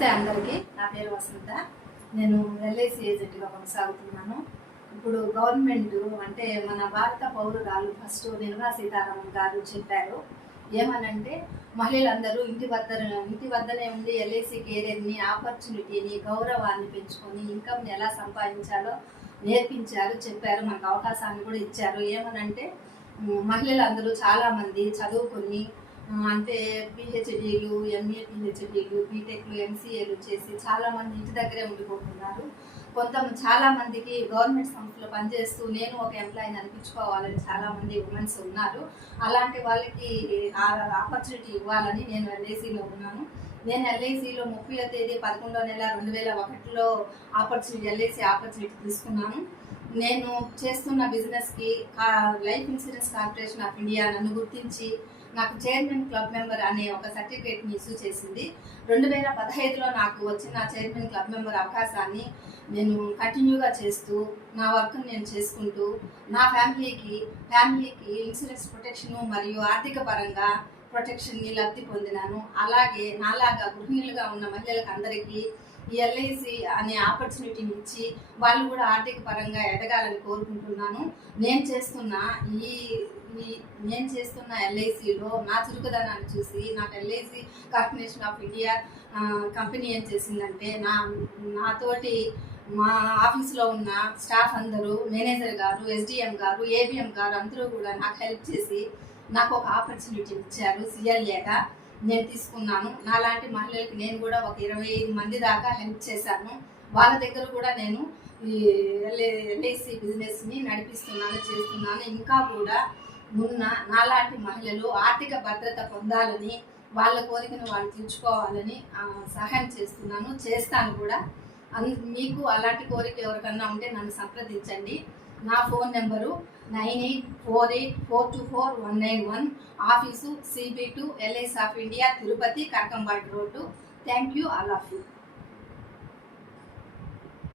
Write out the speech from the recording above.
నమస్తే అందరికీ. నా పేరు వసంత. నేను ఎల్ఐసి ఏజెంట్గా కొనసాగుతున్నాను. ఇప్పుడు గవర్నమెంట్ అంటే మన భారత పౌరురాలు ఫస్ట్ నిర్మలా సీతారామన్ గారు చెప్పారు ఏమనంటే, మహిళలందరూ ఇంటి వద్దనే ఉండి ఎల్ఐసి కెరీర్ని, ఆపర్చునిటీని, గౌరవాన్ని పెంచుకొని ఇన్కమ్ని ఎలా సంపాదించాలో నేర్పించారు, చెప్పారు. మనకు అవకాశాన్ని కూడా ఇచ్చారు. ఏమనంటే, మహిళలందరూ చాలామంది చదువుకొని అంటే పిహెచ్డీలు, ఎంఏ పిహెచ్డీలు, బీటెక్లు, ఎంసీఏలు చేసి చాలామంది ఇంటి దగ్గరే ఉండిపోతున్నారు. చాలామందికి గవర్నమెంట్ సంస్థలో పనిచేస్తూ నేను ఒక ఎంప్లాయీని అనిపించుకోవాలని చాలామంది ఉమెన్స్ ఉన్నారు. అలాంటి వాళ్ళకి ఆపర్చునిటీ ఇవ్వాలని నేను ఎల్ఐసిలో ఉన్నాను. నేను ఎల్ఐసిలో 30వ తేదీ 11వ నెల 2001లో ఎల్ఐసి ఆపర్చునిటీ తీసుకున్నాను. నేను చేస్తున్న బిజినెస్కి life insurance corporation of India నన్ను గుర్తించి నాకు చైర్మన్ క్లబ్ మెంబర్ అనే ఒక సర్టిఫికేట్ని ఇష్యూ చేసింది. 2015లో నాకు వచ్చిన చైర్మన్ క్లబ్ మెంబర్ అవకాశాన్ని నేను కంటిన్యూగా చేస్తూ నా వర్క్ని నేను చేసుకుంటూ నా ఫ్యామిలీకి ఇన్సూరెన్స్ ప్రొటెక్షను మరియు ఆర్థిక పరంగా ప్రొటెక్షన్ని లబ్ధి పొందినాను. అలాగే నాలాగా గృహిణులుగా ఉన్న మహిళలకు అందరికీ ఈ ఎల్ఐసి అనే ఆపర్చునిటీని ఇచ్చి వాళ్ళు కూడా ఆర్థిక పరంగా ఎదగాలని కోరుకుంటున్నాను. నేను చేస్తున్న ఎల్ఐసిలో నా చురుకుదనాన్ని చూసి నాకు LIC corporation of India company ఏం చేసిందంటే, నాతోటి మా ఆఫీస్లో ఉన్న స్టాఫ్ అందరూ, మేనేజర్ గారు, ఎస్డిఎం గారు, ఏబిఎం గారు అందరూ కూడా నాకు హెల్ప్ చేసి నాకు ఒక ఆపర్చునిటీ ఇచ్చారు. సిఎల్ఏగా నేను తీసుకున్నాను. నాలాంటి మహిళలకి నేను కూడా ఒక 25 మంది దాకా హెల్ప్ చేశాను. వాళ్ళ దగ్గర కూడా నేను ఈ ఎల్ఐసి బిజినెస్ని చేస్తున్నాను. ఇంకా కూడా నాలాంటి మహిళలు ఆర్థిక భద్రత పొందాలని, వాళ్ళ కోరికను వాళ్ళు తీర్చుకోవాలని సహాయం చేస్తాను కూడా. మీకు అలాంటి కోరిక ఎవరికన్నా ఉంటే నన్ను సంప్రదించండి. నా phone number 9848424191. Office CB2 LIC of India, Tirupati, Karakambadi road. Thank you all of you.